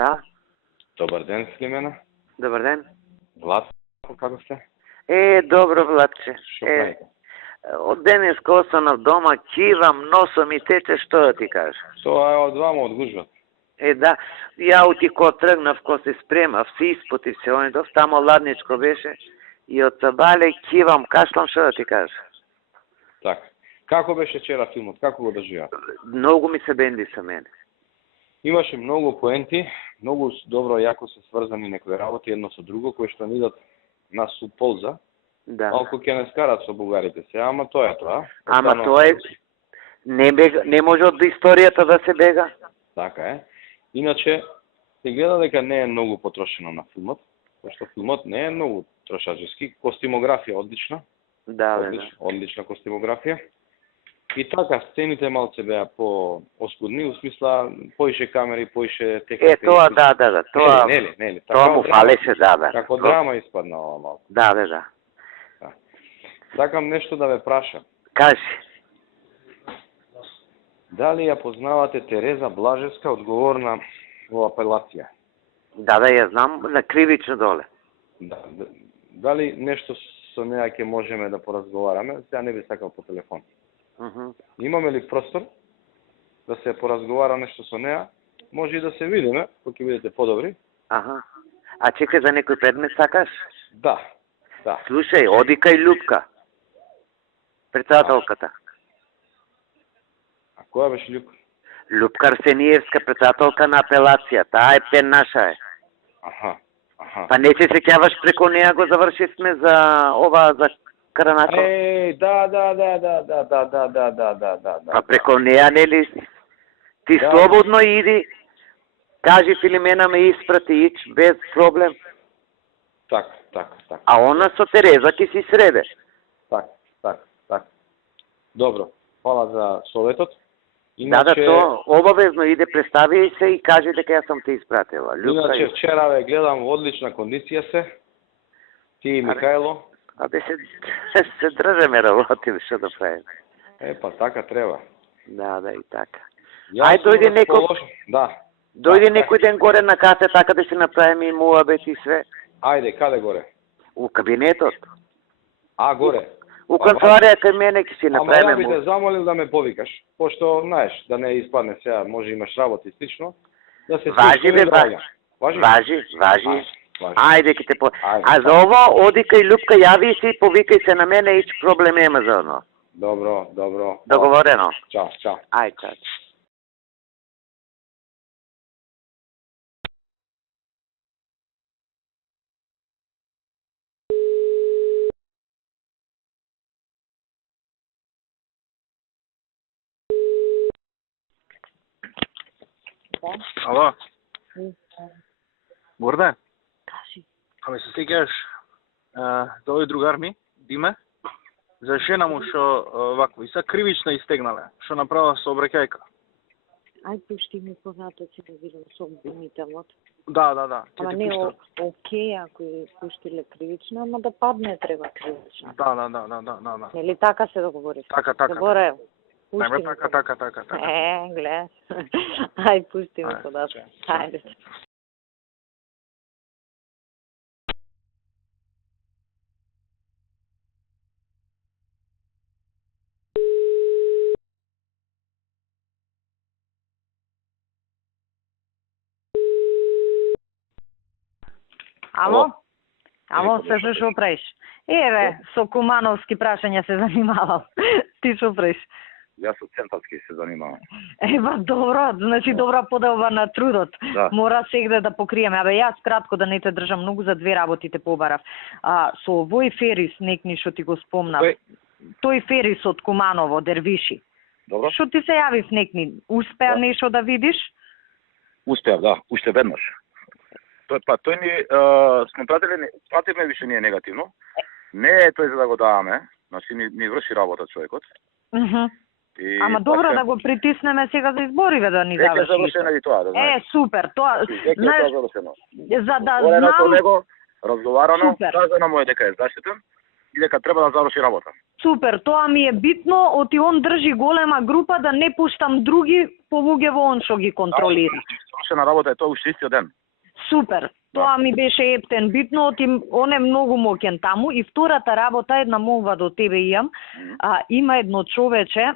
Да. Добар ден, Слимена. Добар ден. Влад, како сте? Добро, Владче. Што правите? Од денеска останав дома, кивам, носом ми тече, што да ти кажа. Тоа е од вама од гужват. Да, ја утико тргнав, ко се спремав, се испотив се онидов, тамо ладничко беше, и од табале кивам, кашлам, што да ти кажа. Така. Како беше вчера филмот? Како го доживеа? Многу ми се бенди со мене. Имаше многу поенти, многу добро јако се сврзани некои работи едно со друго, кои што ни идат нас у полза. Да. Малку ќе не скарат со бугарите се, ама тоа е тоа. Ама тоа е, не може од историјата да се бега. Така е. Иначе, се гледа дека не е многу потрошено на филмот, пошто филмот не е многу трошачески, костимографија одлична. Да. Одлична костимографија. И така, сцените малце беа по-оскудни, у смисла, поише камери, поише техника. Тоа, да. Тоа, Нели. Тоа му фалеше, да. Како драма испадна ова малко. Да. Сакам нешто да ве прашам. Кажи. Дали ја познавате Тереза Блажевска, одговорна во апелација? Да, ја знам, на кривично доле. Дали нешто со неја ќе можеме да поразговараме? Сега не би сакал по телефон. Имаме ли простор да се поразговара нешто со неја? Може и да се видиме, кога ќе бидете подобри. Аха. А чекай, за некој предмет сакаш? Да. Слушај, оди кај Љупка. Председателката. А која беше Љупка? Љупка Арсениевска, председателка на апелација. Таа е пен наша е. Аха. Па не се сеќаваш, преко неја го завршивме за ова, за Каранако? Да. А преко неја, нели? Ти слободно иди, кажи Филимена ме испрати ич, без проблем. Така. А она со Тереза ќе си среде. Така. Добро, фала за советот. Да, то обавезно иде, представи се и кажи дека ја сум те испратила. Иначе вчера ве гледам во одлична кондиција се. Ти и Михајло. Абе се држеме, работиме, што да правиме. Па така треба. Да, и така. Ајде дојде некој. Да. Дојде некој ден горе на кафе, така да се направиме и муабет и све. Ајде, каде горе? У кабинетот. Горе. У канцеларија кај мене ќе си направиме. Ама ја би те замолил да ме повикаш, пошто знаеш, да не испадне сега, може имаш работа и слично. Да се Важи. Ајде ќе те А за ово оди кај Љупка, јави се и повикај се на мене, ич проблем нема за оно. Добро. Договорено. Чао. Ајде, чао. Ало? Горде? Кажи. Абе се сеќаваш за овој другар ми, Диме, за жена му што вакво, и са кривично истегнале, што направила сообраќајка. Ај пушти ми понатоци да видам со обвинителот. Да. Ама не окей, ако ја пуштиле кривично, ама да падне треба кривично. Да. Нели така се договори? Така. Заборев. Најме така. Гледа. Ај пушти ми податоци. Ајде. Ало, се што правиш? Еве, со кумановски прашања се занимавам. Ти што правиш? Јас со центарски се занимавам. Добро, значи добра поделба на трудот. Да. Мора сегде да покриеме. Јас кратко да не те држам многу, за две работи те побарав. Со овој Ферис некни што ти го спомнав. Тој Ферис од Куманово, Дервиши. Добро. Што ти се јавив некни? Успеа нешто да видиш? Успеав, да, уште веднаш. Тој ни сме пратиме више ние негативно. Не е тој за да го даваме, значи ни врши работа човекот. Ама добро да го притиснеме сега за избориве да ни даваш. Веќе завршено и тоа, да знаеш. Супер, тоа. Веќе завршено. За да знам. Со него, разговарано, кажано му е дека е заштитен. и дека треба да заврши работа. Супер, тоа ми е битно, оти он држи голема група да не пуштам други повуќе во он што ги контролира. Завршена работа е тоа уште истиот ден. Супер. Тоа ми беше ептен битно, он е многу моќен таму. И втората работа, една молба до тебе имам. Има едно човече,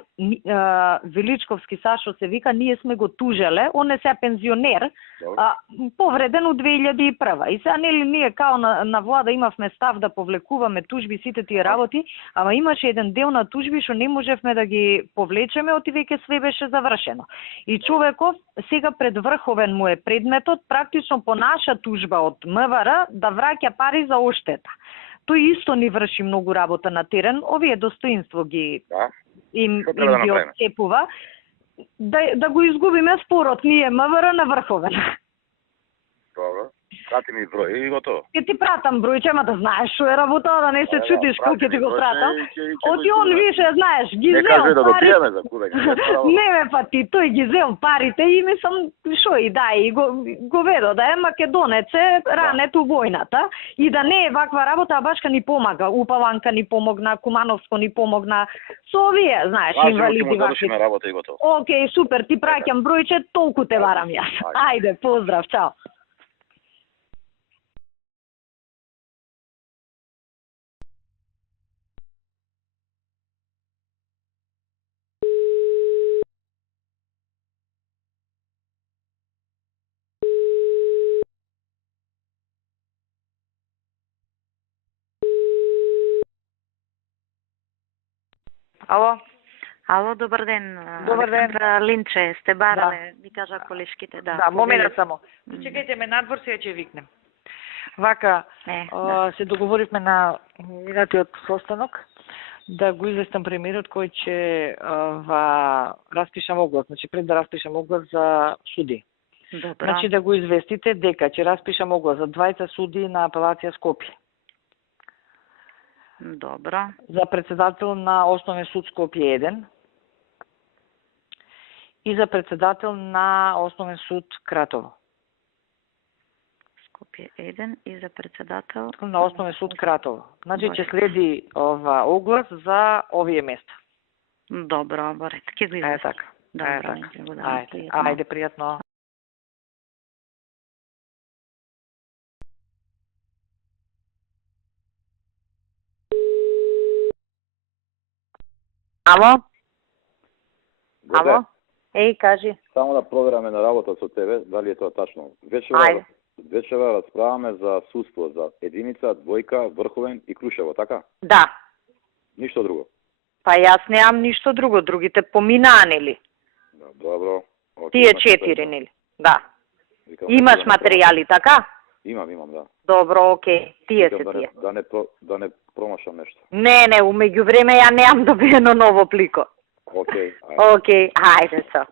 Величковски Сашо се вика, ние сме го тужеле, он е се пензионер, повреден од 2001. И сега нели ние као на влада имавме став да повлекуваме тужби сите тие работи, ама имаше еден дел на тужби што не можевме да ги повлечеме, оти веќе све беше завршено. И човеков сега пред врховен му е предметот, практично по наша тужба од МВР да враќа пари за оштета. Тој исто ни врши многу работа на терен, овие достоинство ги им ги отцепува. Да го изгубиме спорот ние МВР на врховен. Добро. Прати ми број и готово. Ке ти пратам бројче, ма да знаеш што е работа, да не се чудиш кога ќе ти го пратам. Оти он више, знаеш, ги не зел кажи да парите. допиеме за кудење. Не ме па ти, тој ги зел парите и мислам, шо и да, и го ведо да е македонец, ранет у војната и да не е ваква работа, а башка ни помага. Упаванка ни помогна, Кумановско ни помогна. Со овие, знаеш, инвалиди вакви. Работа и готово. Океј, супер, ти праќам бројче, толку те барам јас. Ајде, поздрав, чао. Ало. Ало, добар ден. Добар ден. Линче, сте барале, ми кажа колешките, да. Да, момент само. Чекајте ме надвор, сега ќе викнем. Вака, се договоривме на минатиот состанок да го известам премиерот кој ќе распишам оглас, значи пред да распишам оглас за суди. Добро. Значи да го известите дека ќе распишам оглас за 20 суди на апелација Скопје. Добро. За председател на Основен суд Скопје 1 и за председател на Основен суд Кратово. Скопје 1 и за председател На Основен суд Кратово. Значи ќе следи оглас за овие места. Добро, борет. Ќе го известам. Така. Добро, Ајде, пријатно. Ало? Ало? Еј, кажи. Само да провераме на работа со тебе, дали е тоа тачно. Вечера расправаме за судство, за единица, двојка, Врховен и Крушево, така? Да. Ништо друго. Па јас немам ништо друго, другите поминаа, нели? Добро. Тие 4, нели? Да. Имаш материјали, така? Имам, да. Добро, окей. Тие се тие. Да не промашам нешто. Не, умеѓу време ја немам добиено ново плико. Окей. Окей, ајде са.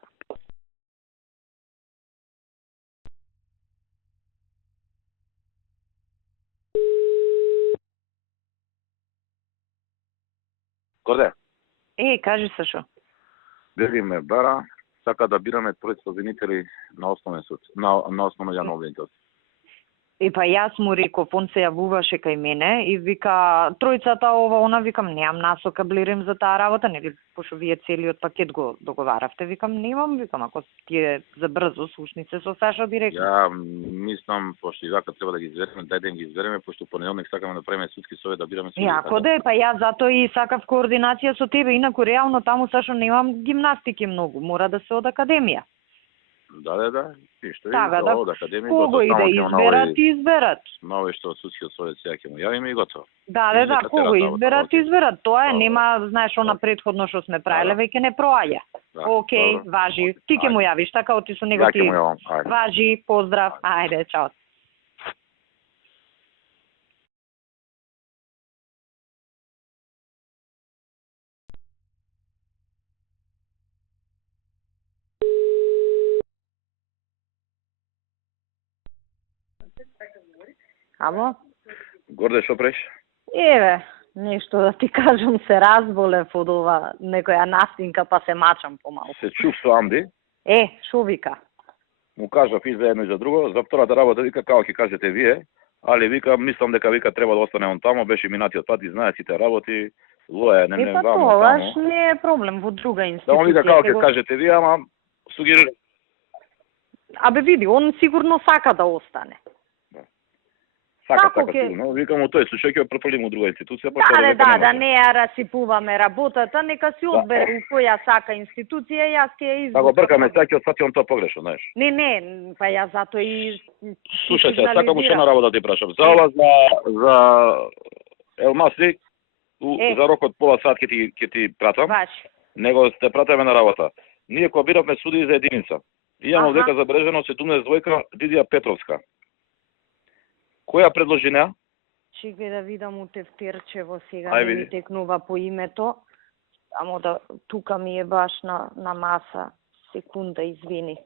Корде? Кажи Сашо. Ме бара, сака да бираме тројца обвинители на Основен суд, на основно јавно обвинителство. Па јас му реков, он се јавуваше кај мене и вика, тројцата она, викам, немам насока блирим за таа работа, нели, пошто вие целиот пакет го договаравте, викам, немам, викам, ако ти е за брзо, слушнице со Сашо директно. Ја мислам, пошто и вака треба да ги изведеме, дај да ги изведеме, пошто понеделник сакаме да правиме судски совет да бираме судии. Јако да е, па јас затоа и сакав координација со тебе, инаку реално таму Сашо немам гимнастики многу, мора да се од академија. Да. Ништо Така, да, од академија. Кого и да изберат. Нови што од судскиот совет сега ќе му јавиме и готово. Да, кого изберат, тоа е, нема, знаеш, она претходно што сме правиле, веќе не проаѓа. Океј, важи. Ти ќе му јавиш, така, оти со него ти. Важи, поздрав, ајде, чао. Ало? Горде, шо преш? Еве, нешто да ти кажам, се разболев од ова некоја настинка, па се мачам помалку. Се чувствувам, ди? Шо вика? Му кажав и за едно и за друго, за втората работа вика, као ќе кажете вие, али вика, мислам дека вика треба да остане он тамо, беше минатиот пат и знае сите работи, лоја не Па вамо тоа тамо. не е проблем во друга Да институција. он вика како ќе Него- кажете вие, ама сугерира. Абе види, он сигурно сака да остане. Сака, Како ќе- сигурно. Викам му тој слушај ќе префрлим у друга институција, па Да, ќе да, не ја расипуваме работата, нека си Да. одбере у која сака институција, јас ќе ја Ако извукам. бркаме саки, отфати он тоа погрешно, знаеш. Не, па ја затоа и Слушајте, сакам уште една сигнализирам. работа да ти прашам. За ова за Елмаси, Е. за рокот пола сат ќе ти пратам. Баш. Него сте пратаме на работа. Ние кога биравме суди за единица. Имаме Аха. дека забележено 72 Дидија Петровска. Која предложи неа? Чекај да видам у тефтерчево сега, Ај, не ми види. текнува по името. Само да, тука ми е баш на маса. Секунда, извини.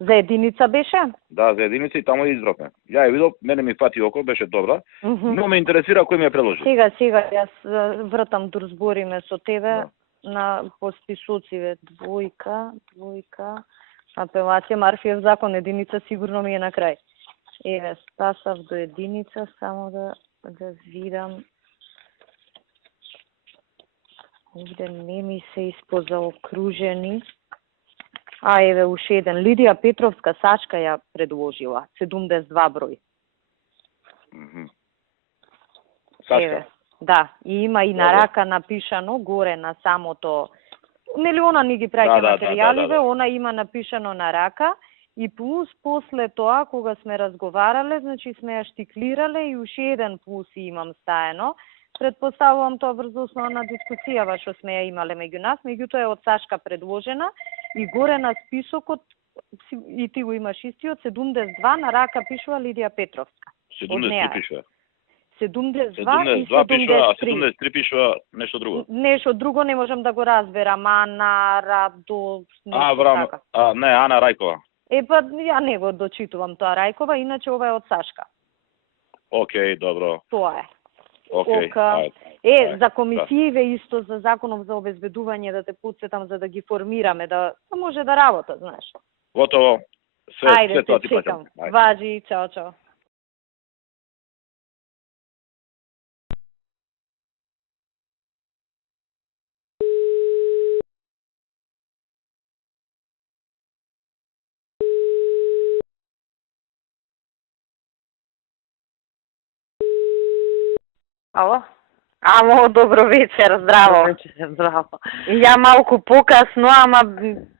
За единица беше? Да, за единица и таму ја избравме. Ја ја видов, мене ми фати око, беше добра. Мгм. Но ме интересира кој ми ја предложи. Сега, јас вртам да разбориме со тебе Да. на посписоциве. Двојка, апелација Марфиев закон, единица сигурно ми е на крај. Еве, стасав до единица, само да видам. Овде не ми се испозаокружени. Еве, уште еден. Лидија Петровска Сачка ја предложила, 72 број. Мгм. Еве, Сашка. да, и има и на Добро. рака напишано горе на самото. Нели она ни ги праќа Да. материјаливе, она има напишано на рака и плюс после тоа кога сме разговарале, значи сме ја штиклирале и уште еден плюс имам стаено. Предпоставувам тоа врз основа на дискусијава што сме ја имале меѓу нас, меѓутоа е од Сашка предложена и горе на списокот и ти го имаш истиот 72 на рака пишува Лидија Петровска. Од неа 73 е. пишува. 72 и 72 пишува, а 73. 73 пишува нешто друго. Нешто друго не можам да го разберам, Ана, Радо, нешто така. Не, Ана Рајкова. Па ја не го дочитувам тоа Рајкова, иначе ова е од Сашка. Океј, добро. Тоа е. Океј. Ока. ајде. За комисиите исто за законов за обезбедување да те подсетам за да ги формираме, да може да работат, знаеш. Готово. Све Ајде, тоа те ти чекам. плаќам. Ајде. Важи, чао, чао. Ало? Амо, добро вечер, здраво. Здраво. Ја малку покасно, ама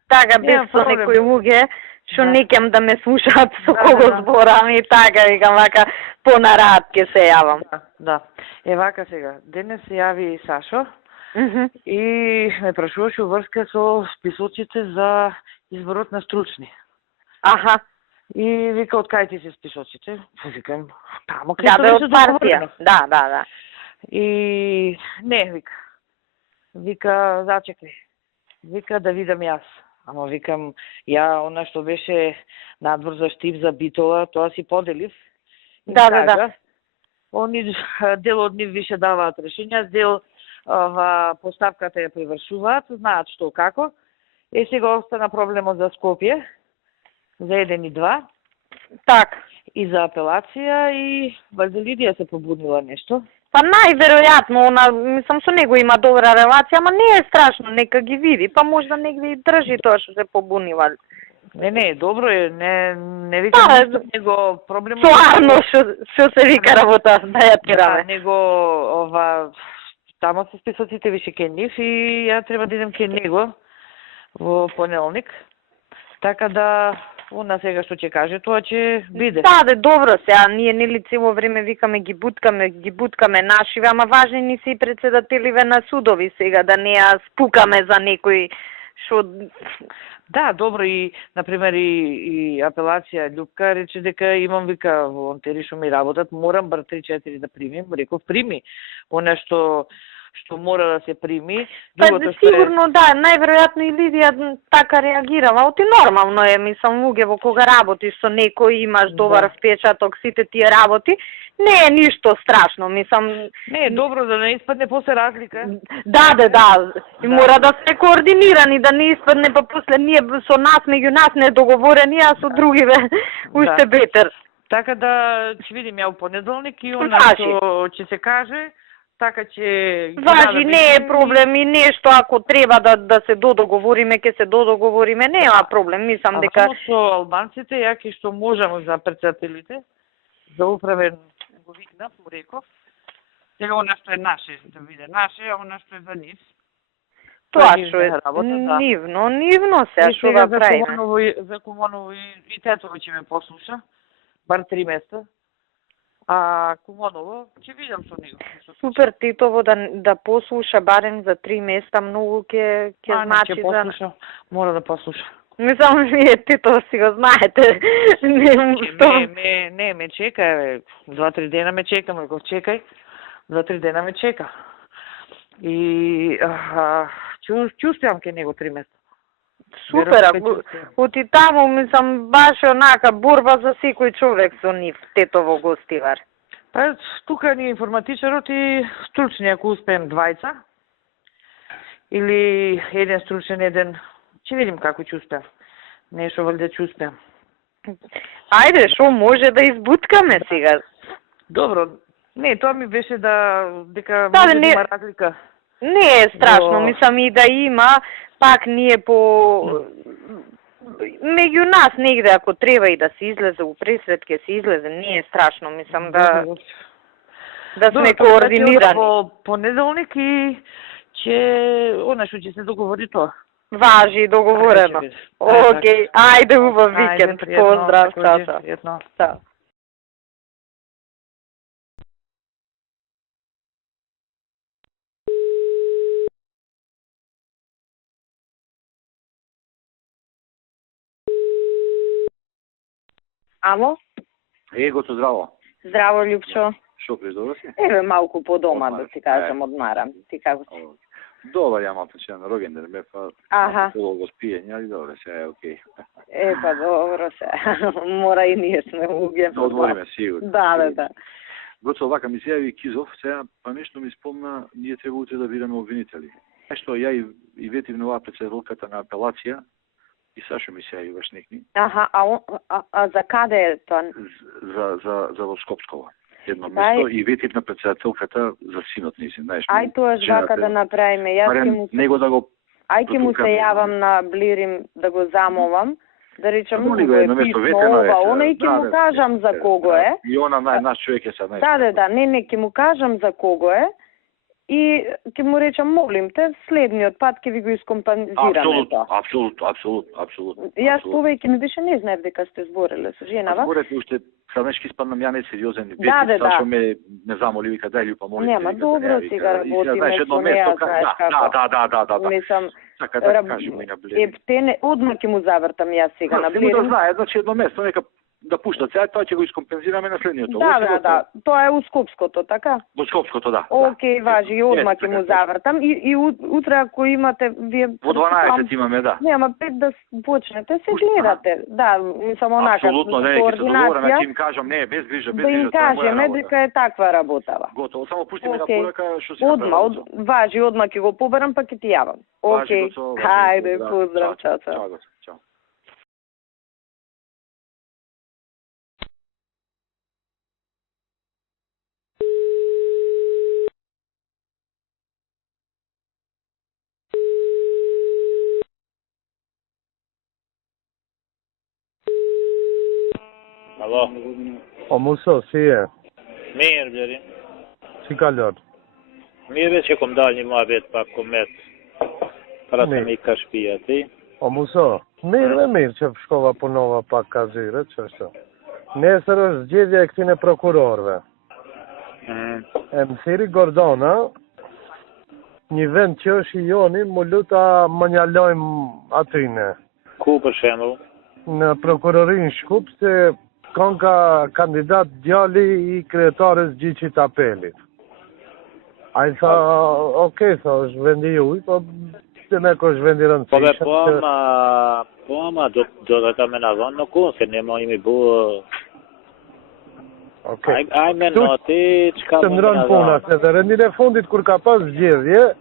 така без Нема со проблем. некои луѓе што Да. не ќам да ме слушаат со Да, кого да. зборам и така викам вака понарад ќе се јавам. Да. Вака сега, денес се јави Сашо Мгм. и ме прашуваше врска со списоците за изборот на стручни. Аха. И вика, од кај ти се списоците? Викам, тамо кај Да, што бе, беше од партија. договорено. Да. И не, вика, зачекај. Вика да видам јас. Ама викам, ја она што беше надвор за Штип за Битола, тоа си поделив. И Да. Они дел од нив више даваат решења, дел поставката ја привршуваат, знаат што како. Сега остана проблемот за Скопје, за 1 и 2, Така. и за апелација и валјда Лидија се побунила нешто. Па најверојатно, мислам со него има добра релација, ама не е страшно, нека ги види, па можда негде и држи тоа што се побунива. Не, добро е, не викам Да, ништо, него проблемот Стварно, што се вика работа, да ја да, тераме. него тамо се списоците више ке нив и ја треба да идем ке него во понеделник. Така да, она сега што ќе каже, тоа ќе биде. Да, добро сега, ние нели цело време викаме ги буткаме нашиве, ама важни ни се и председателиве на судови сега, да не ја спукаме за некој што... Да, добро и, например, и апелација Љупка рече дека имам, вика, волонтери што ми работат, морам бар 3-4 да примим, реков прими. Она што мора да се прими. Па, Другото што е... сигурно да, најверојатно и Лидија така реагирала. Оти нормално е, мислам, луѓе во кога работиш со некој, имаш добар впечаток, сите тие работи, не е ништо страшно, мислам. Не, добро да не испадне после разлика. Да. И мора да се координирани, да не испадне па после ние со нас, меѓу нас недоговорени, а со другиве уште бетер. Така да ќе видим ја у понеделник и она Важи. што ќе се каже, така ќе... Важи, не е проблем и нешто ако треба да се додоговориме, ќе се додоговориме, нема проблем, мислам дека... Само со албанците, ја ке што можам за председателите, за управен го викнав, му реков. Сега она што е наше, да биде наше, а она што е за нив. Тоа е што е работа, да. нивно се, И што сега да правиме. за Куманово и Тетово ќе ме послуша, бар 3 места. А Куманово ќе видам со него. Супер, Титово да послуша барем за 3 места, многу ќе значи ќе за... послуша, мора да послуша. Мислам, вие Титово си го знаете. Не, ме чека, 2-3 дена ме чека, ме го чекај. 2-3 дена ме чека. И ќе успеам ке него 3 места. Супер, оти таму, мислам, баш онака борба за секој човек со нив, Тетово гостивар. Па, тука ни информатичарот и стручни, ако успеем двајца, или еден стручен, еден, ќе видим како ќе успеам. Нешто валјде ќе успеам. Ајде, шо може да избуткаме сега? Добро, не, тоа ми беше дека Да, може да не- има разлика. Не е страшно, Но- мислам и да има, пак ние меѓу нас негде ако треба и да се излезе у пресвет, ќе се излезе, не е страшно, мислам да сме координирани. Во понеделник и ќе, она што ќе се договори тоа. Важи, договорено. Океј, ајде убав викенд, поздрав, чао, чао. Пријатно. Чао. Ало? Гото, здраво. Здраво, Љупчо. Шо придобро си? Еве малку по дома, Одмарам. да ти кажам, одмарам. Ти како си? Добар, ја малку ќе на рогенден бе, па Аха. долго спиење, али добре, сега е окей. Па добро се. Мора и ние сме луѓе. Да одвориме сигурно. Да. Гото, вака ми се јави Кизов, сега па нешто ми спомна, ние треба утре да бидеме обвинители. Нешто ја и ветив на оваа председателката на апелација, и Сашо ми се јави баш некни, Аха, а за каде е тоа? за во Скопсково. Едно Дај. место и ветив на председателката за синот нисин, знаеш. Ај тоа вака да направиме. Јас ќе му него да го Ај ќе му се потукаме. јавам на Блирим да го замолам, да речам Моли многу го е едно место, питно ветено е. ова, она и ќе му кажам за кого е. И она наш човек е sad, знаеш. Да, не, ќе му кажам за кого е. И ќе му речам, молим те, следниот пат ќе ви го искомпензираме тоа. Апсолутно. Јас повеќе ми беше не знаев дека сте збореле со женава. Зборете уште саднешки спаднам ја несериозен. Да. Сашо ме замоли, вика дај Љупа, молим те. Нема, вика, добро да не, сега вика. И сега, работиме знаеш, едно со место, неа, знаеш како. Да. Мислам, Така да кажеме и на Блери. Ептене, одма ќе му завртам јас сега на Да Блирим. знае, значи едно место, нека да пуштат сега, тоа ќе го искомпензираме на следниот. Да. Тоа е у Скопското, така? Во Скопското, да. Океј, важи, и одма Ето, ќе му така. завртам. И утре ако имате вие Во 12 имаме, да. Нема 5 да почнете, се гледате. Да, мислам онака Апсолутно, не, ќе се договориме, ќе координација им кажам, не, без грижа, да им тоа е моја кажеме работа. дека е таква работава. Готово, само пусти ми на Океј. порака што си Одма, направил. важи, одма ќе го побарам, па ќе ти јавам. Важи, Океј, Гоцо, важи, хајде, да. поздрав, чао. Чао, Гоцо, чао. Alo, O Muso, si je? mirë Bleri. Si ka lërë? Mirë që kom dalë një muhabet pak komet para se Mirë. me i ka shtëpia ti. O Muso, mirë që shkova punova pak ka zyre, që është. Nesër është zgjedhja e këtine prokurorve. E më thiri Gordona, një vend që është i joni, mu luta më njalojmë atyne. Ku për shembull? Në prokurorin Shkup, se kanë ka kandidat djali i kryetarës Gjiçit Apelit. A i tha, okej, tha, është vendi juj, po se ne ko është vendi Po be rëndësishëm. po ama do të ta menazon në kohë se ne më jemi bu. Okej. Ai me noti çka Të ndronë puna, se dhe rendin e fundit kur ka pas zgjedhje,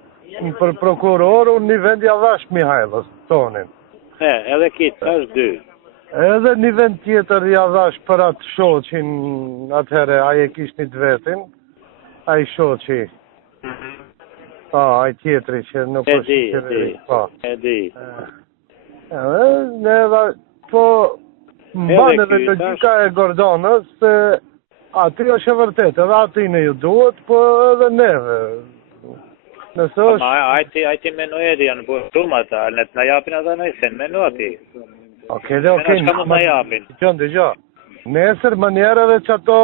për prokuror, unë një vend ja dhash Mihajlës, tonin. Edhe kitë, është dy. Edhe një vend tjetër ja dhash për atë shoqin, atëhere, ai e kishni të vetin, ai shoqi. Ai tjetri që nuk E është di, qeveri. Po. e di. Edhe, ne edhe, po, mban edhe ky logjika e Gordonës, se aty është e vërtet, edhe aty ne ju duhet, po edhe neve. Nëse është... Ma, ajti menueri janë bërë shumë ata, në të na japin ata në sen, menu ati. Okej, Shka mund na japin. Dëgjo. Nesër mënyrave që ato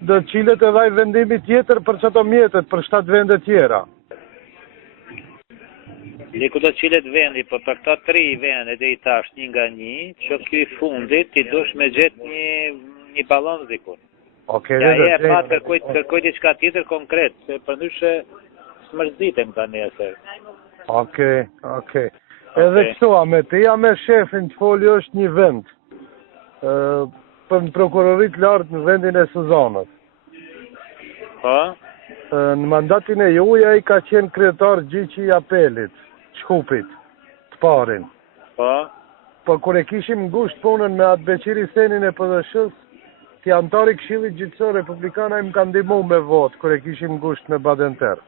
do të qilet edhe ai vendimi tjetër për çato mjetet për 7 vende tjera. Liku do qilet vendi, po për këta 3 vende dhe i tash një nga një, që kjo i fundit ti dush me gjetë një balans dikur. Okej, Ja e pat kërkoj diçka tjetër konkret, se përndryshe smërzitem ka nesër. Okej. Edhe kështu, Ametia me shefin të foli është një vend. Për në prokurorit lartë në vendin e Suzanës. Po? Në mandatin e juja i ka qenë kryetar gjyqi i apelit, Shkupit, të parin. Po? Po kur e kishim ngusht punën me atë Beqiri Senin e PDSH-s, ti antari Këshillit Gjyqësor Republikan ai më ka ndihmu me votë kur e kishim ngusht me Badenter.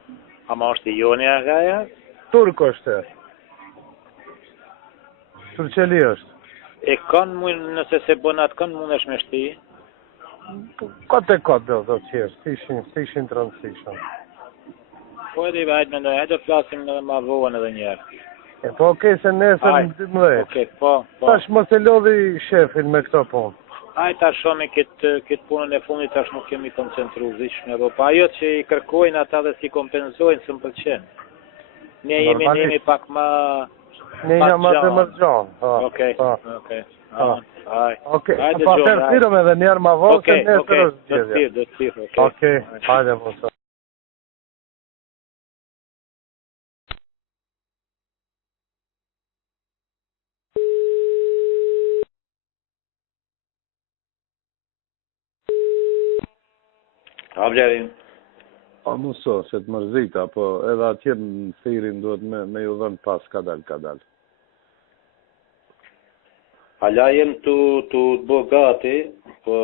Ama është i joni agaja? Turk është. Turqeli është. E kanë mund, nëse se bonat kanë mund është me shti? Kote do të qërë, si ishin të rëndësishëm. Po edhe i bajt me ndoj, do flasim edhe ma voën edhe njerë. Po okej, se nesër në 12. Okej, po. Tash mos e lodhi shefin me këto punë. Tash shomi këtë punën e fundit tash nuk kemi koncentru zishme, po ajo që i kërkojnë ata dhe si kompenzojnë së më pëlqenë. Ne jemi pak ma... Ne jam atë mërgjon. Okej. Okej, pa përfirëm edhe njerë ma vonë, se nesër është gjithja. Do të thirë, okej. Hajde, mosa. Ablerim. A muso, se të mërzita, po edhe atje në thirin duhet me ju dhënë pas kadal. Hala jem të bo gati, po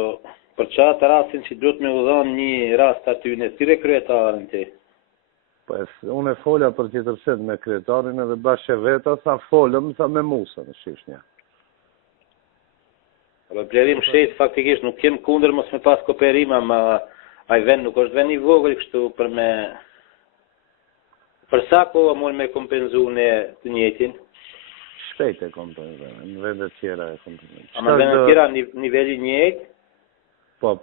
për qatë rastin që duhet me u dhënë një rast aty në tyre kryetarin ti. Po unë e folja për tjetërset me kryetarin edhe bashkë veta, sa folëm, sa me musa në shishnja. Ablerim shejt faktikisht nuk kem kunder mos me pas kooperima, ma ai vend nuk është vend i vogël kështu për me... Për sa kohë mund me kompenzu në të njëjtin? Shpejt e kompenzojnë, në vendet tjera e kompenzojnë. A në vendet tjera nivelli njëjt? Po.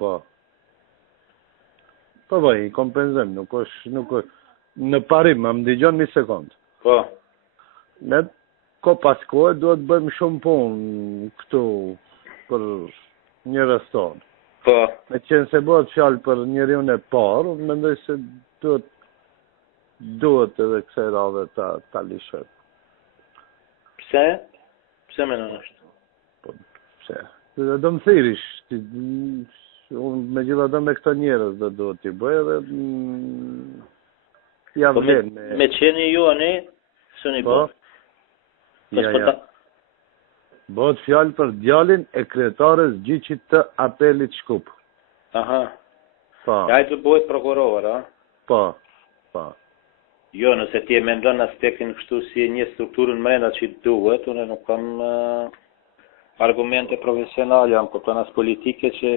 Po, i kompenzojnë, nuk është... Në parim, më digjon një sekund. Po. Ne, ko pas kohë, duhet bëjmë shumë punë këtu për një restoran. Po. Me qenë se bëhet fjalë për njeriun e parë, unë mendoj se duhet edhe kësaj radhe ta lishet. Pse? Pse me në është? Po, pse? Do më thirish, unë me gjitha do me këto njerës do duhet t'i bëj edhe ja vlen me... Me qeni ju, ane, së një po? Ja. Bëhet fjalë për djalin e kryetares gjyqit të apelit Shkup. Aha. Po. Ja i të bëhet prokuror, a? Po. Jo, nëse ti e mendon aspektin kështu si një strukturën mrenda që i duhet, unë nuk kam argumente profesionale, am kupton as politike që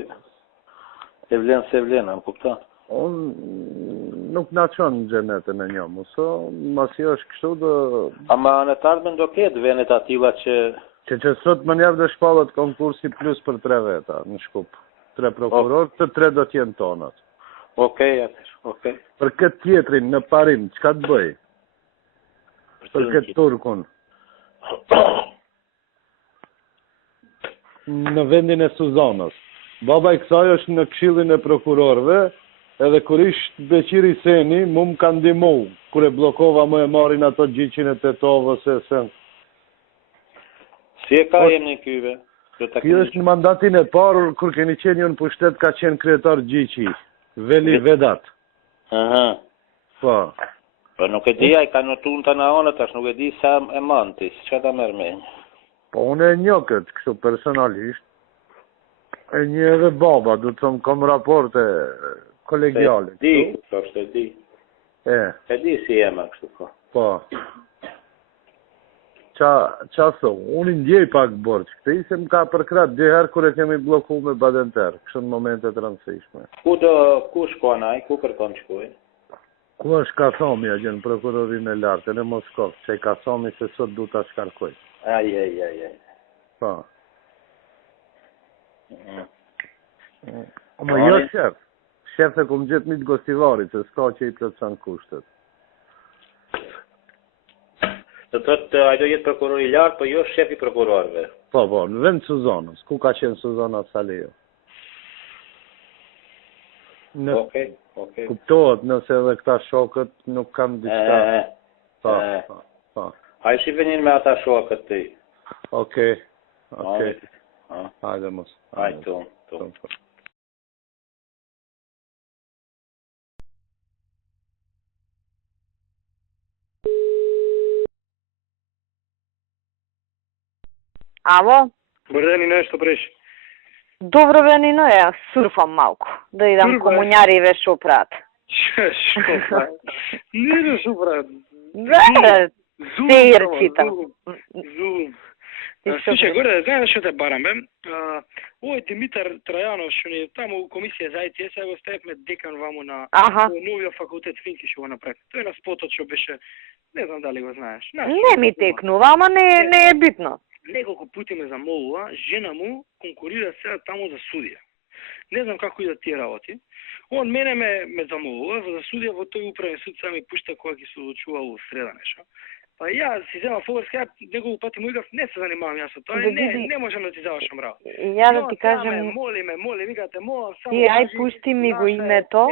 e vlen se vlen, am kupton? Unë nuk na çon në xhenetën e një, mëso, masi është kështu do... Ama në të ardhmen do ketë venet atilla që sot më njerë dhe shpallet konkursi plus për 3 veta në Shkup. 3 prokuror, të 3 do t'jenë tonat. Okej. Për këtë tjetrin në parim, çka të bëj? Për këtë turkun. Në vendin e Suzanës. Baba i kësaj është në këshillin e prokurorëve, edhe kur ishtë Beqiri Seni, mu më ka ndihmu, kur e blokova më e marrin ato gjyqin e Tetovës e sen. Si e ka jem në kyve? Kjo është në mandatin e parë, kur keni qenë ju në pushtet, ka qenë kryetar gjyqi, Veli Vedat. Aha. Po. Po nuk e di, a i ka notu në të naonë, tash nuk e di sa e mantis, që ta mërmenjë. Po unë e një këtë, kështu personalisht, e një edhe baba, du të thëmë kam raporte kolegiale. Di, është e di. E di si jema kështu po. Po. Qa thonë, unë i ndjej pak borç këti, se më ka përkrat dyherë kër e kemi bloku me badenter, kështu në momentet rëndësishme. Ku shkon ai, ku kërkon shkoj? Ku është Kasomi, a gjenë prokurorin e lartë, në Moskov, që i Kasomi se sot du të shkarkoj. Aj. Po. Ama jo shef. Shef e kum gjithë mitë gostivarit, se s'ka që i plëtsan kushtet. Të thotë, ai do jetë prokuror i lartë, po jo shefi prokurorëve. Po, në vend Suzanës. Ku ka qenë Suzana Salejo? Okej. Kuptohet nëse edhe këta shokët nuk kam diçka. Po. Ai shi venin me ata shokët ti. Okej. Hajde mos. Hajde, to. Ало? Добре ден, нешто преш. Добро бе, Нино, ја сурфам малку. Да идам комуњари ве шопрат. Шо? Не да шопрат. Да, сеир читам. Зум. Слушај, горе, знаеш што те барам, бе? Овој Димитар Трајанов, што ни таму у комисија за IT, сега го ставивме декан ваму на новиот факултет Финки што го направи. Тој на спотот што беше, не знам дали го знаеш. Не ми текнува, ама не е битно. Неколку пути ме замолува, жена му конкурира сега таму за судија. Не знам како идат тие работи. Он мене ме замолува за судија во тој управен суд, сега ми пушта кога ќе се одлучува во среда нешто. Па ја си земав фогарска, неколку пати му викав, не се занимавам јас со тоа, не можам да ти завршам работа. Ја да ти кажам, моли, викате, молам само. Ти ај пушти ми го името.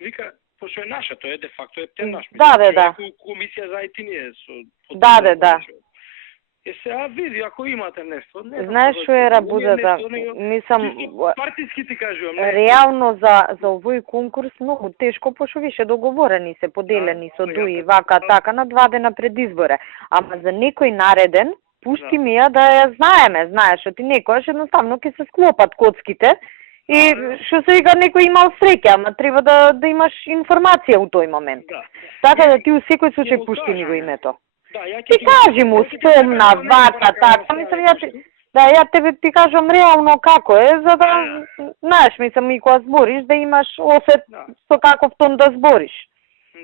Вика, пошто е наша, тоа е де факто е птен наш. Да. Комисија за IT ние со. Да. Е сега види, ако имате нешто. Знаеш што е работата? Мислам, партиски ти кажувам. Реално за овој конкурс многу тешко, пошто више договорени се, поделени со ДУИ, вака, така, на 2 дена пред избора. Ама за некој нареден, пушти ми ја да ја знаеме, знаеш, што ти некојаш едноставно ќе се склопат коцките и што се вика некој имал среќа, ама треба да имаш информација у тој момент. Така да ти у секој случај пушти ми го името. Ти кажи му, спомна, вака, така, мислам, ја тебе ти кажам реално како е, за да, знаеш, мислам, и кога збориш, да имаш осет со каков тон да збориш.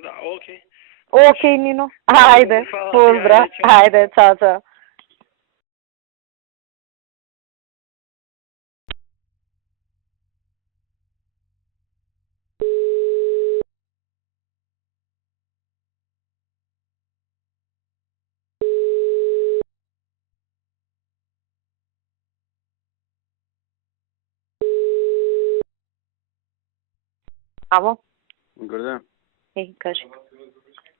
Да, окей. Окей, Нино. Ајде, поздрав. Ајде, чао. Ало? Горда. Кажи.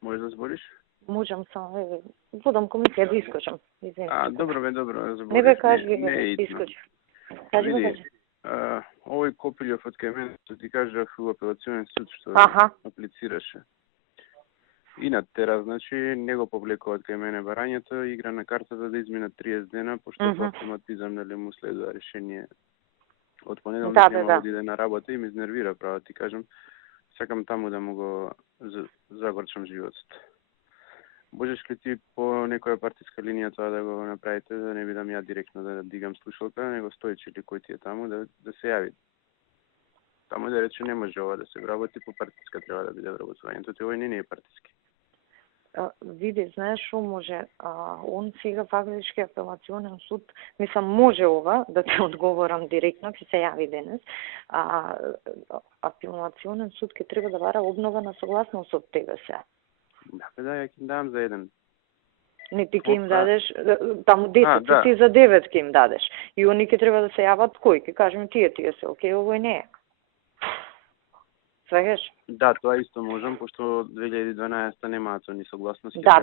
Можеш да збориш? Можам само, водам комисија да искочам. Добро. Не бе, кажи, искочи. Кажи. Овој Копилјов од кај мене, што ти кажав у апелационен суд, што аплицираше. И на тера, значи, не го повлекува од кај мене барањето, игра на картата да изминат 30 дена, пошто по автоматизам му следува решение. Од понеделник не мога да иде на работа и ме изнервира, право ти кажам. Сакам таму да му го загорчам животот. Можеш ли ти по некоја партиска линија тоа да го направите, да не бидам ја директно да дигам слушалка, него Стојче или кој ти е таму, да се јави. Таму да рече не може ова да се вработи, по партиска треба да биде вработувањето, тој овој не е партиски. Види, знаеш што може, он сега фактички апелационен суд, мислам, може ова, да те одговорам директно, ќе се јави денес, апелационен суд ќе треба да бара обнова на согласност од тебе сега. Да, ја ќе им дам за еден. Не ти ќе им дадеш, таму 10 ти за 9 ќе им дадеш. И они ќе треба да се јават кој, ќе кажем тие се, окей, овој не е. Свегаш? Да, тоа исто можам, пошто 2012 немаат они согласност. Да,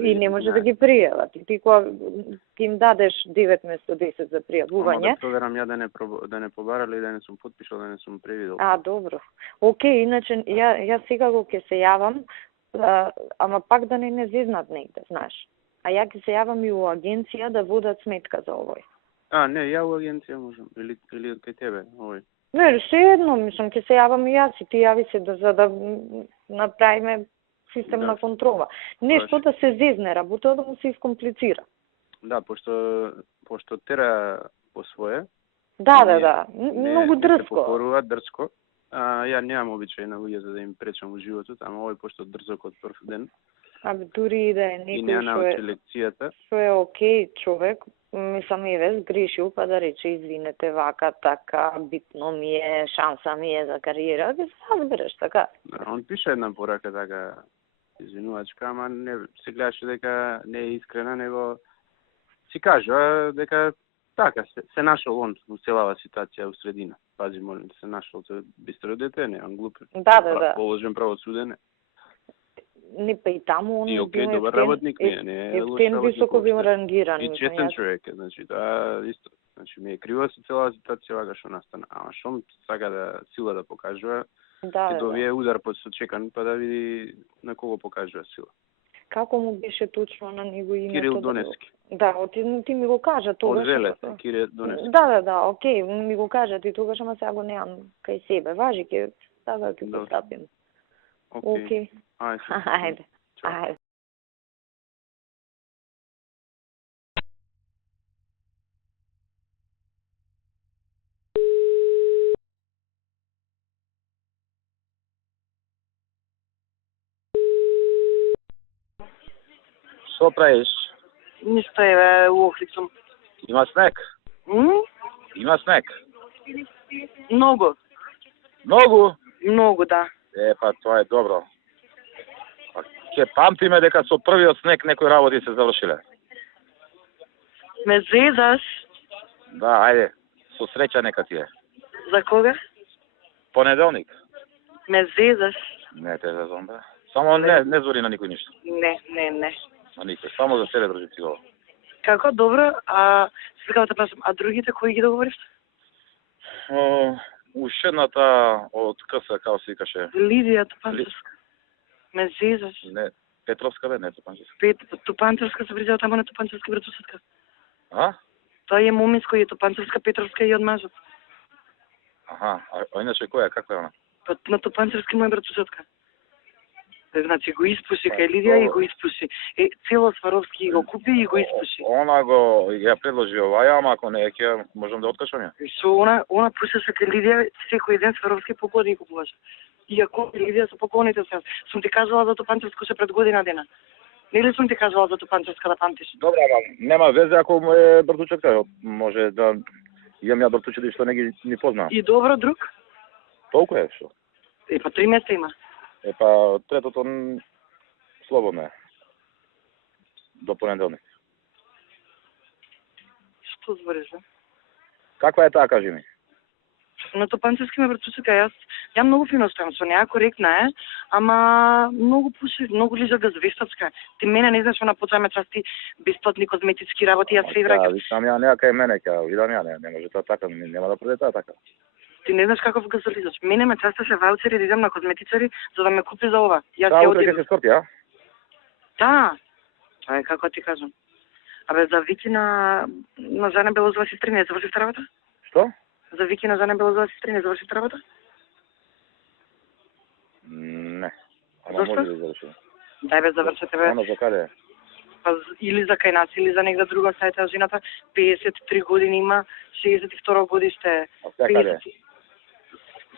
и не може да ги пријават. Ти кога ќе им дадеш 9 место 10 за пријавување. Ама да проверам ја да не побарале и да не сум потпишал, да не сум превидел. Добро. Океј, иначе ја сега го ќе се јавам, ама пак да не зизнат негде, знаеш. А ја ќе се јавам и у агенција да водат сметка за овој. Не, ја у агенција можам, или кај тебе, овој. Не, се едно, мислам, ќе се јавам и јас и ти јави се за да направиме систем на контрола. Нешто да се зезне работа, да му се искомплицира. Да, пошто тера по свое. Да. Многу дрско. Се покорува дрско. Ја немам обичај на луѓе за да им пречам во животот, ама овој пошто дрзок од прв ден. Дури и да е некој што е окей човек, мислам еве сгрешил па да рече извинете вака, така, битно ми е, шанса ми е за кариера, да се разбереш така. Да, он пише една порака така извинувачка, ама не се гледаше дека не е искрена, него си кажа дека така се нашол он во целава ситуација во средина. Пази, молим, се нашол се бистро дете, не он глуп. Да. Положен правосуден. Не па и таму он и окей, добар работник не е лош работник. високо бил рангиран. И честен човек, значи, да, исто. Значи, ми е крива со целава ситуација вака што настана. Ама што сака да сила да покажува, ќе довие удар под сочекан, па да види на кого покажува сила. Како му беше точно на него името? Кирил Донески. Да, ти ми го кажа тогаш. Од Велете, Кирил Донески. Да, окей, ми го кажа ти тогаш, ама сега го немам кај себе. Важи ќе сега ќе го стапим. Окей. Ајде. Што правиш? Ништо еве, у Охрид сум. Има снег? Има снег? Многу. Многу? Многу, да. Па тоа е добро. Ќе памтиме дека со првиот снег некои работи се завршиле. Ме зезаш? Да, ајде, со среќа нека ти е. За кога? Понеделник. Ме зезаш? Не те зезам, да. Само не звори на никој ништо. Не. На никој, само за себе држи ти ова. Како, добро, сега те прашам, а другите кои ги договориш? Ушедната од КС, како се викаше? Лидија Тупанчевска. Ме зезаш? Не, Петровска бе, не Тупанчевска. Тупанчевска се вризава тамо на Тупанчевски братусетка. Тоа е момиско и Тупанчевска, Петровска и од мажот. А иначе која, каква е она? На Тупанчевски мој братусетка. Значи го испуши кај Лидија и го испуши. Цело Сваровски го купи и го испуши. Она го ја предложи оваја, ама ако не ќе можам да откажам ја. Со она пушеше кај Лидија, секој ден Сваровски поклони го купуваше. Иако Лидија со поклоните се. Сум ти кажала за Тупанчевско се пред година дена. Нели сум ти кажала за Тупанчевска да памтиш? Добре, ама нема везе ако му е братучетка. Може да имам ја братучета што не ги ни познавам. И добро, друг? Толку е што? Па 3 места има. Третото слободно е. До понеделник. Што збориш, бе? Каква е таа, кажи ми? На Тупанчевски ме братучека, ја многу фино стојам со неа, коректна е, ама многу пуши, многу лижа газвестачка. Ти мене не знаеш, она почаме части бесплатни козметички работи, јас се враќам. Да, висам ја неа кај мене, ќе видам ја, не може тоа така, нема да проде тоа така. Ти не знаеш каков газолизач. Мене ме частеше ваучери да идам на козметичари за да ме купи за ова. Јас ќе одам. Ќе се скорпи, а? Да. Тоа е како ти кажам. За Вики на Жана Белозова сестри не заврши работа? Што? За Вики на Жана Белозова сестри не заврши работа? Не. Ама може да заврши. Дај бе, завршете бе. Она за каде? Или за кај нас, или за негде друга сајта жената. 53 години има, 62 годиште. А сега каде?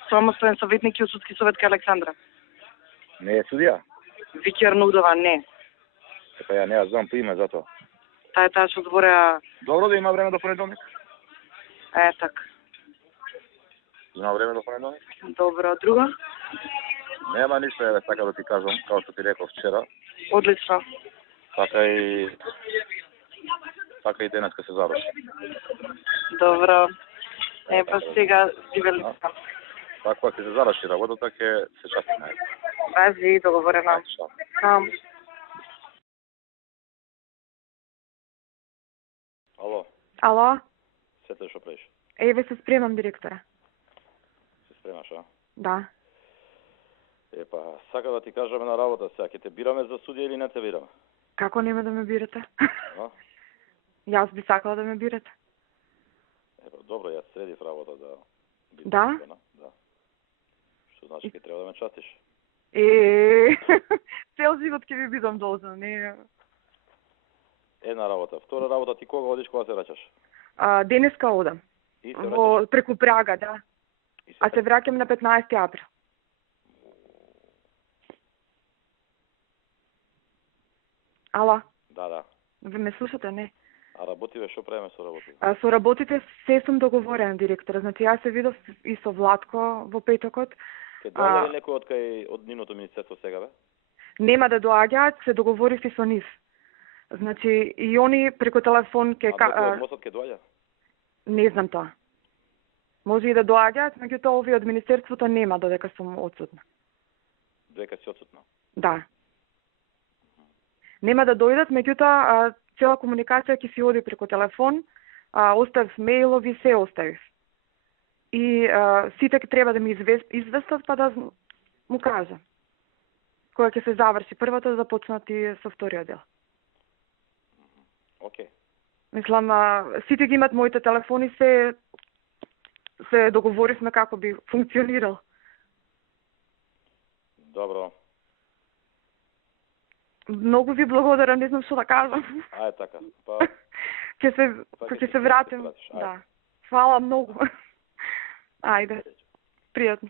Самостоен советник и судски совет кај Александра. Не е судија? Вики Арнудова, не. Па ја не ја знам по име затоа. Таа што збореа... Добро да има време до понеделник. Така. Има време до понеделник? Добро, друго? Нема ништо, еве, така да ти кажам, како што ти реков вчера. Одлично. Така и денеска се заврши. Добро. Па сега дивели. Така ќе се заврши работата, ќе се частиме. Пази, договорено. Ало? Сете што правиш? Еве се спремам, директора. Се спремаш, а? Да. Сака да ти кажаме на работа сега, ќе те бираме за судија или не те бираме? Како нема да ме бирате? А? Јас би сакала да ме бирате. Добро, јас средив работа да бидам Да? избрана. Да. Што значи ќе треба да ме чатиш. Цел живот ќе ви бидам должна, не. Една работа. Втора работа, ти кога одиш, кога се враќаш? Денеска одам. И се Во враќаш? преку Прага, да. А се враќам на 15 април. Ала? Да. Ве ме слушате, не? А работиве, што правиме со работи? Со работите се сум договорена, директора. Значи, јас се видов и со Владко во петокот. Ке доаѓа ли некој од нивното министерство сега, бе? Нема да доаѓаат, се договорив и со нив. Значи, и они преку телефон ке... А некој од МОСот ке доаѓа? Не знам тоа. Може и да доаѓаат, меѓутоа овие од министерството нема додека сум отсутна. Дека си отсутна? Да. Нема да дојдат, меѓутоа цела комуникација ќе си оди преку телефон, оставив мејлови, се оставив. И сите ќе треба да ми известат, па да му кажам. Кога ќе се заврши првото, да започнат и со вториот дел. Океј. Мислам, сите ги имат моите телефони, се договоривме како би функционирал. Добро. Многу ви благодарам, не знам што да кажам. Ајде така. Па ќе се вратим. Да. Фала многу. Ајде. Пријатно.